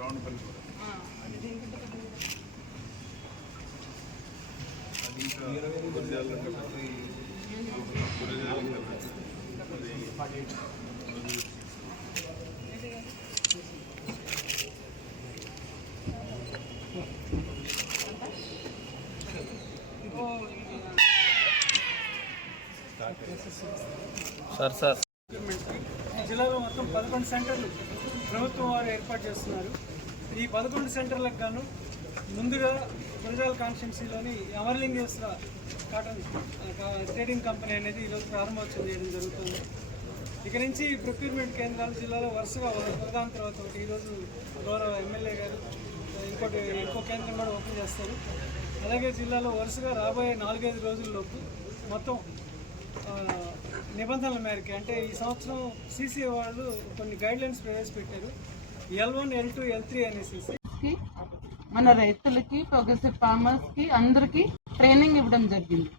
కూడా అది ఇంకా గురజాల గురజాల ఇది, సార్ సార్. ఈ జిల్లాలో మొత్తం పదకొండు సెంటర్లు ప్రభుత్వం వారు ఏర్పాటు చేస్తున్నారు. ఈ పదకొండు సెంటర్లకు గాను ముందుగా గురజాల కాన్స్టిట్యున్సీలోని అమర్లింగేశ్వర కాటన్ ట్రేడింగ్ కంపెనీ అనేది ఈరోజు ప్రారంభోత్సవం చేయడం జరుగుతుంది. ఇక నుంచి ప్రొక్యూర్మెంట్ కేంద్రాలు జిల్లాలో వరుసగా ఒకదాని తర్వాత ఒకటి ఈరోజు గౌరవ ఎమ్మెల్యే గారు ఇంకోటి ఇంకో కేంద్రం కూడా ఓపెన్ చేస్తారు. అలాగే జిల్లాలో వరుసగా రాబోయే నాలుగైదు రోజుల్లోపు మొత్తం నిబంధనల మేరకు అంటే ఈ సంవత్సరం సీసీ వాళ్ళు కొన్ని గైడ్లైన్స్ ప్రవేశపెట్టారు. L one L two L three అనేసి కి మన రైతులకి ప్రోగ్రెసివ్ ఫార్మర్స్కి అందరికి ట్రైనింగ్ ఇవ్వడం జరిగింది.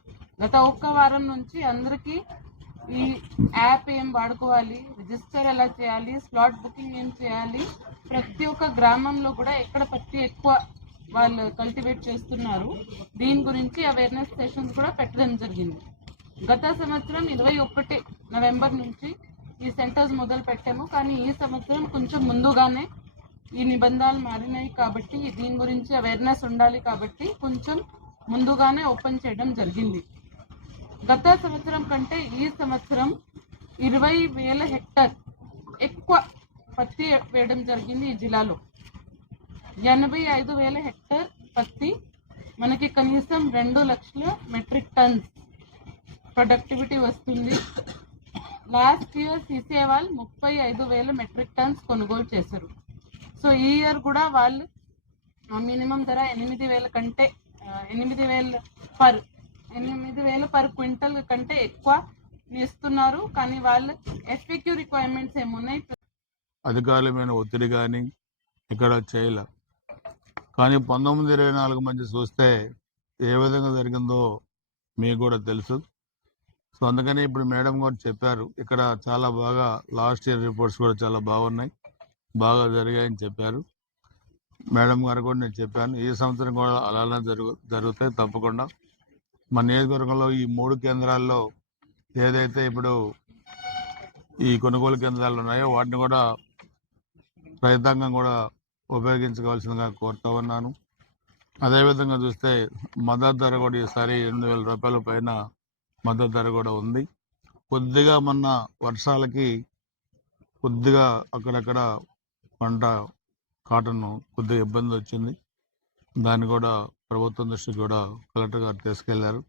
గత ఒక్క వారం నుంచి అందరికి ఈ యాప్ ఏం వాడుకోవాలి రిజిస్టర్ ఎలా చేయాలి స్లాట్ బుకింగ్ ఏం చేయాలి ప్రతి ఒక్క గ్రామంలో కూడా ఎక్కడ పత్తి ఎక్కువ వాళ్ళు కల్టివేట్ చేస్తున్నారు దీని గురించి అవేర్నెస్ సెషన్స్ కూడా పెట్టడం జరిగింది. గత సంవత్సరం ఇరవై ఒకటి నవంబర్ నుంచి ఈ సెంటర్స్ మొదలు పెట్టాము కానీ ఈ సంవత్సరం కొంచెం ముందుగానే ఈ నిబంధనలు మారినాయి కాబట్టి దీని గురించి అవేర్నెస్ ఉండాలి కాబట్టి కొంచెం ముందుగానే ఓపెన్ చేయడం జరిగింది. గత సంవత్సరం కంటే ఈ సంవత్సరం ఇరవై వేల హెక్టర్ ఎక్కువ పత్తి వేయడం జరిగింది ఈ జిల్లాలో. ఎనభై ఐదు వేల హెక్టర్ పత్తి మనకి కనీసం రెండు లక్షల మెట్రిక్ టన్స్ ప్రొడక్టివిటీ వస్తుంది. లాస్ట్ ఇయర్ సీసీఐ వాళ్ళు ముప్పై ఐదు వేల మెట్రిక్ టన్స్ కొనుగోలు చేశారు. సో ఈ ఇయర్ కూడా వాళ్ళు మినిమం ధర ఎనిమిది వేల కంటే ఎనిమిది వేల పర్ ఎనిమిది వేల పర్ క్వింటల్ కంటే ఎక్కువ ఇస్తున్నారు కానీ వాళ్ళు ఎఫ్ఏక్యూ రిక్వైర్మెంట్స్ ఏమున్నాయి? అధికారులమైన ఒత్తిడి కానీ ఇక్కడ చేయలే. కానీ పంతొమ్మిది ఇరవై నాలుగు మధ్య చూస్తే ఏ విధంగా జరిగిందో మీకు కూడా తెలుసు. సో అందుకని ఇప్పుడు మేడం కూడా చెప్పారు. ఇక్కడ చాలా బాగా లాస్ట్ ఇయర్ రిపోర్ట్స్ కూడా చాలా బాగున్నాయి. బాగా జరిగాయని చెప్పారు. మేడం గారు కూడా నేను చెప్పాను. ఈ సంవత్సరం కూడా అలానే జరుగు జరుగుతాయి తప్పకుండా. మన నియోజకవర్గంలో ఈ మూడు కేంద్రాల్లో ఏదైతే ఇప్పుడు ఈ కొనుగోలు కేంద్రాలు ఉన్నాయో వాటిని కూడా రైతాంగం కూడా ఉపయోగించుకోవాల్సిందిగా కోరుతా ఉన్నాను. అదేవిధంగా చూస్తే మద్దతు ధర కూడా ఈసారి ఎనిమిది వేల రూపాయల పైన మద్దతు ధర కూడా ఉంది. కొద్దిగా మొన్న వర్షాలకి కొద్దిగా అక్కడక్కడ పంట కాటన్ కొద్దిగా ఇబ్బంది వచ్చింది. దాన్ని కూడా ప్రభుత్వం దృష్టికి కూడా కలెక్టర్ గారు తీసుకెళ్ళారు.